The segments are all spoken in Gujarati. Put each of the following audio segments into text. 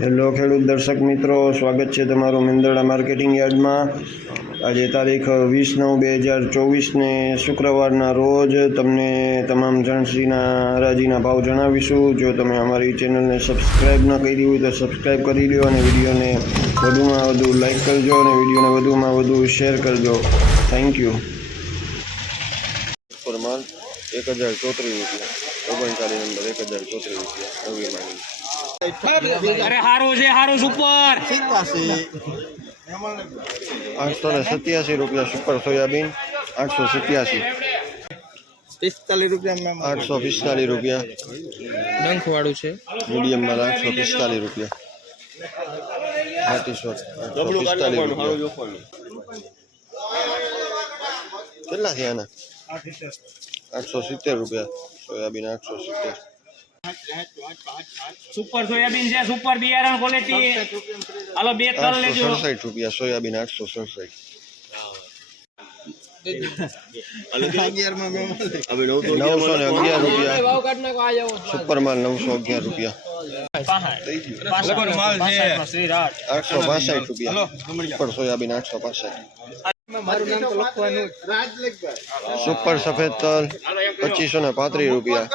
હેલો ખેડૂત દર્શક મિત્રો, સ્વાગત છે તમારું મેંદરડા માર્કેટિંગ યાર્ડમાં. આજે તારીખ વીસ નવ બે હજાર ચોવીસને શુક્રવારના રોજ તમને તમામ જણસીના હરાજીના ભાવ જણાવીશું. જો તમે અમારી ચેનલને સબસ્ક્રાઈબ ન કરી હોય તો સબસ્ક્રાઈબ કરી લો અને વિડીયોને વધુમાં વધુ લાઇક કરજો અને વિડીયોને વધુમાં વધુ શેર કરજો. Thank you. પ્રમાણ એક હજાર ચોત્રીસ રૂપિયા. ઓગણચાલીસ નંબર એક હજાર ચોત્રીસ રૂપિયા. નવી માંગણી. અરે હારો છે હારો સુપર આઠસો ને સત્યાસી રૂપિયા સુપર સોયાબીન આઠસો સત્યાસી. પિસ્તાલીસ રૂપિયા આઠસો પિસ્તાલીસ રૂપિયા. ડંખ વાળું છે. મીડિયમ માલ આઠસો પિસ્તાલીસ રૂપિયા. કેટલા થયા આઠસો સિત્તેર રૂપિયા. સોયાબીન આઠસો સિત્તેર. સુપર સોયાબીન છે સુપર બિયારણ ક્વોલિટી હાલો બે ત્રણ આઠસો લેજો. સડસઠ રૂપિયા સોયાબીન આઠસો સડસઠ. નવસો ને અગિયાર રૂપિયા. સુપર માલ નવસો અગિયાર રૂપિયા. શ્રીરાજ આઠસો પાસઠ રૂપિયા. સુપર સોયાબીન આઠસો પાસઠ. સુપર સફેદ તલ. પચીસો ને પાંત્રીસ રૂપિયા.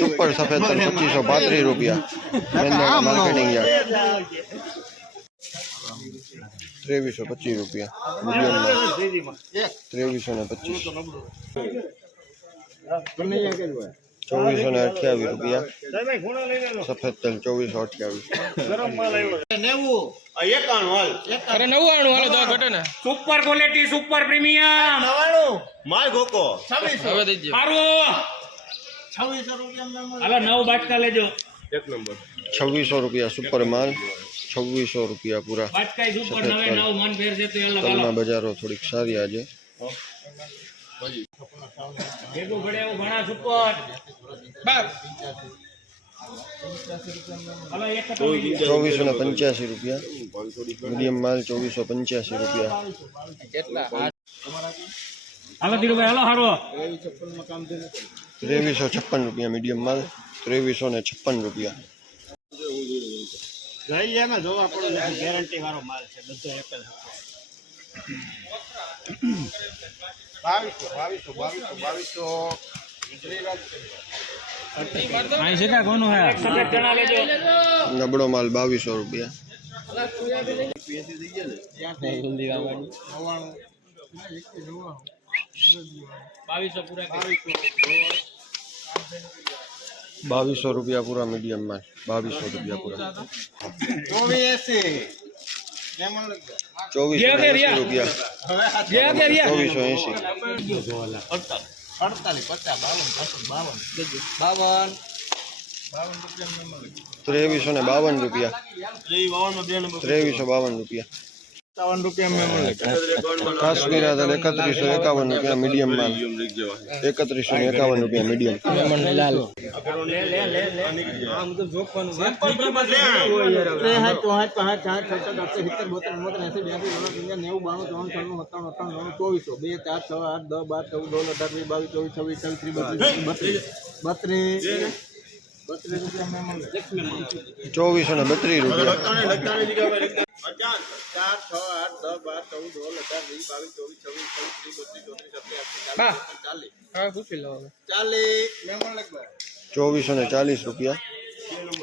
સુપર સફેદ તલ પચીસો પાંત્રીસ રૂપિયા. Marketing yard. ત્રેવીસો પચીસ રૂપિયા. મીડિયમમાં. ત્રેવીસો ને પચીસ. ચોવીસો ને અઠ્યાવીસ રૂપિયા. સફેદ તલ ચોવીસો અઠ્યાવીસ. Super quality super premium. માલ ગોકો. નવ બાટકા લેજો. છવ્વીસો રૂપિયા સુપર માલ છવ્વીસો રૂપિયા પૂરા. તલના બજારો થોડીક સારી આજે. ભેગું ઘડે એવું ઘણા સુપર. ચોવીસો ને પંચ્યાસી રૂપિયા. મીડિયમ માલ ચોવીસો પંચ્યાસી રૂપિયા. હાલો ધીરુભાઈ હાલો હારો ત્રેવીસો છપ્પન રૂપિયા મીડિયમ માલ ત્રેવીસો ને છપ્પન રૂપિયા. ગેરંટી વાળો માલ છે બધો એક બાવીસો બાવીસો બાવીસો બાવીસો. નબળો માલ બાવીસો રૂપિયા. બાવીસો પૂરા કરી. બાવીસો રૂપિયા પૂરા. મીડિયમમાં બાવીસો રૂપિયા પૂરા ચોવીસી? રૂપિયા? ચોવીસો એંસી. અડતાલીસ પચાસ બાવન પચાસ બાવન. બાવન. ત્રેવીસો ને બાવન રૂપિયા. ત્રેવીસો બાવન રૂપિયા. સત્તાવન રૂપિયા કાશ્મીર આધાર એકત્રીસો એકાવન રૂપિયા મીડિયમ માલ એકત્રીસો ને એકાવન રૂપિયા મીડિયમ. ચોવીસો બે ચાર છ આઠ દસ બાર ચૌદ અઢાર વીસ બાવીસ ચોવીસ છવ્વીસ ત્રીસ બત્રીસ બત્રીસ ચોવીસો ને બત્રીસ રૂપિયા ચાર છ આઠ દસ બાર ચૌદ સોળ અઢાર વીસ બાવીસ ચોવીસ છવ્વીસ છવ્વીસ ત્રીસ બત્રીસ ચોત્રીસ છત્રીસ ચાલીસ ચાલીસ મેમણ લખવા ચોવીસો ને ચાલીસ રૂપિયા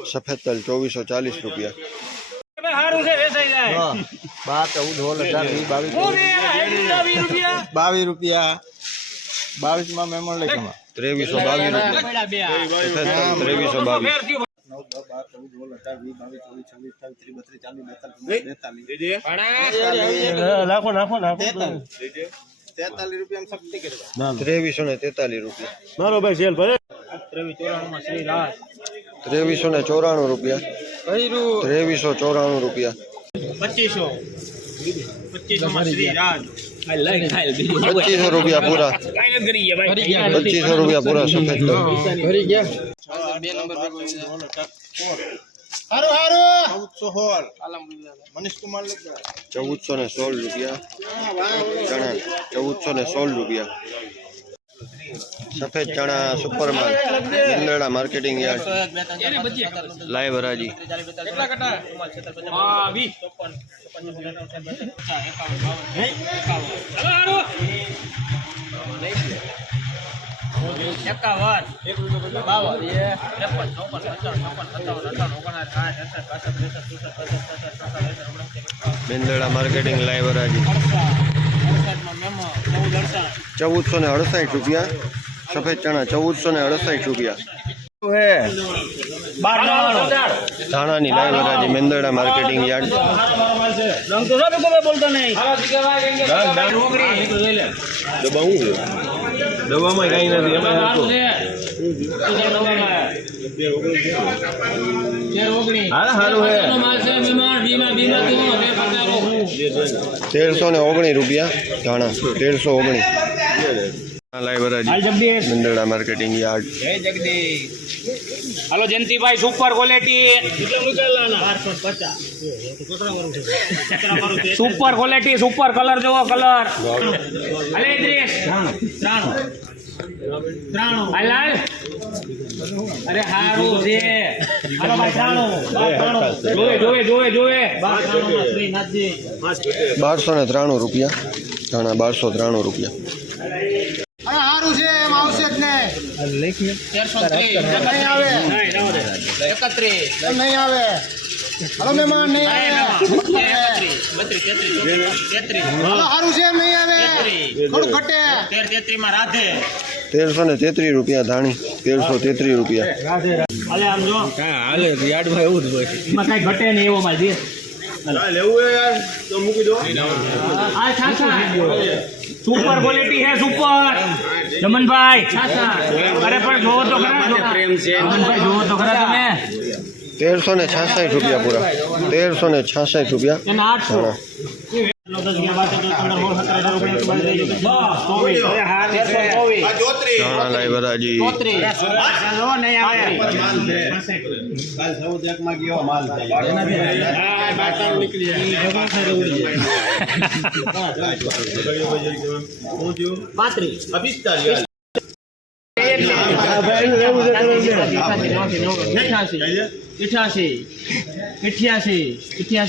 સફેદ તલ ચોવીસો ચાલીસ રૂપિયા તમે હારું છે વેચાઈ જાય બાર ચૌદ સોળ અઢાર વીસ બાવીસ હું બે વીસ રૂપિયા બાવીસ રૂપિયા બાવીસ માં મેમણ લખવા ત્રેવીસો બાવીસ રૂપિયા. ત્રેવીસો બાવીસ. ત્રેવીસો ને તેતાલીસ રૂપિયા. મારો ભાઈ સેલ ભરે. ત્રેવીસો ને ચોરાણું રૂપિયા. ત્રેવીસો ચોરાણું રૂપિયા. પચીસો. પચીસો રૂપિયા પૂરા. ગયા પચીસો રૂપિયા પૂરા સફેદ હારું હારું. ચૌદસો સોળ મનીષ કુમાર ચૌદસો ને સોળ રૂપિયા. ચણા ચૌદસો ને સોળ રૂપિયા. સફેદ ચણા super market marketing yard. Live હરાજી. એકાવન માર્કેટિંગ લાઈવ હરાજી અડસઠમાં મેમો ચૌદ અડસઠ ચૌદસો ને અડસાઠ રૂપિયા, સફેદ ચણા ચૌદસો ને અડસાઠ રૂપિયા. ધાણાની લાઈવ હરાજી મેંદરડા માર્કેટિંગ યાર્ડ. દવામાં કઈ તેરસો ને ઓગણીસ રૂપિયા ધાણા, તેરસો ઓગણીસ માર્કેટિંગ યાર્ડ. હાલો Jayantibhai super quality super quality super colour જોવો કલર ત્રાણું હાલ. અરે હારું છે. હાલો ભાઈ ત્રાણું. જોવે જોવે જોવે જોવે. બારસો ને ત્રાણું રૂપિયા. ધાણા બારસો ત્રાણું રૂપિયા. તેરસો નહીં આવે હલો મહેમાન નહીં આવે એકત્રીસ બત્રીસ તેત્રીસ ચોત્રીસ તેત્રીસ હલો સારું છે નહીં આવે થોડું ઘટે માં રાધે તેરસો ને તેત્રીસ રૂપિયા ધાણી તેરસો તેત્રીસ રૂપિયા. હાલે આમ જો. હાલે યાર્ડમાં એવું જ હોય. કઈ ઘટે નહીં એવો માલ દે લેવું હોય યાર. તો મૂકી દો. આ છાછા સુપર ક્વોલિટી હે. સુપર જમનભાઈ અરે પણ જોવો તો ખરા જમનભાઈ જોવો તો ખરા તમે. તેરસો ને છાસઠ રૂપિયા પૂરા. તેરસો ને છાસઠ રૂપિયા. એના આઠસો ધાણા લાઈવ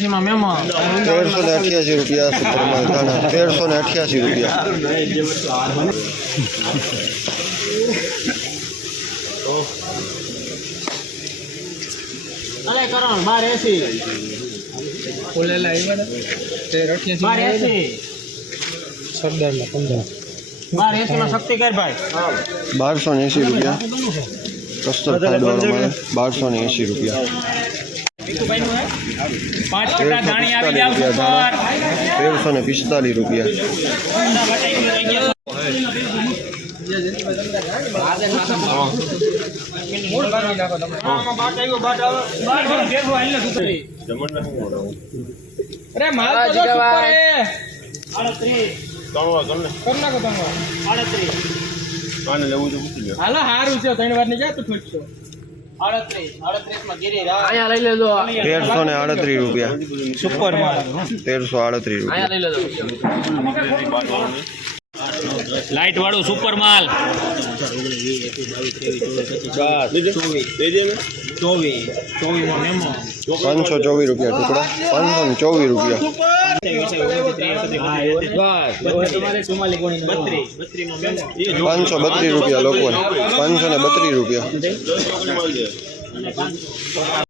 માં મેમો. તેરસો ને અઠ્યાસી રૂપિયા સુપર તેરસો ને અઠ્યાસી રૂપિયા. અરે કરણ બાર એસી. બાર એસી. બાર એસી માં શક્તિ બારસો ને એંસી રૂપિયા. કસ્તર ખાંડવાળો મળે બારસો ને એંસી રૂપિયા. તેરસો ને પિસ્તાલીસ રૂપિયા. અરે માલ આને લેવું તો પૂછી લ્યો હાલો હારું છે ત્રણ વારની જાય તો ઠીક લેજો. તેરસો ને આડત્રીસ રૂપિયા. સુપર તેરસો આડત્રીસ રૂપિયા. લાઈટ વાળું સુપર માલ. પાંચસો ચોવીસ રૂપિયા ટુકડા. પાંચસો ને ચોવીસ રૂપિયા. પાંચસો બત્રીસ રૂપિયા લોકોને. પાંચસો ને બત્રીસ રૂપિયા.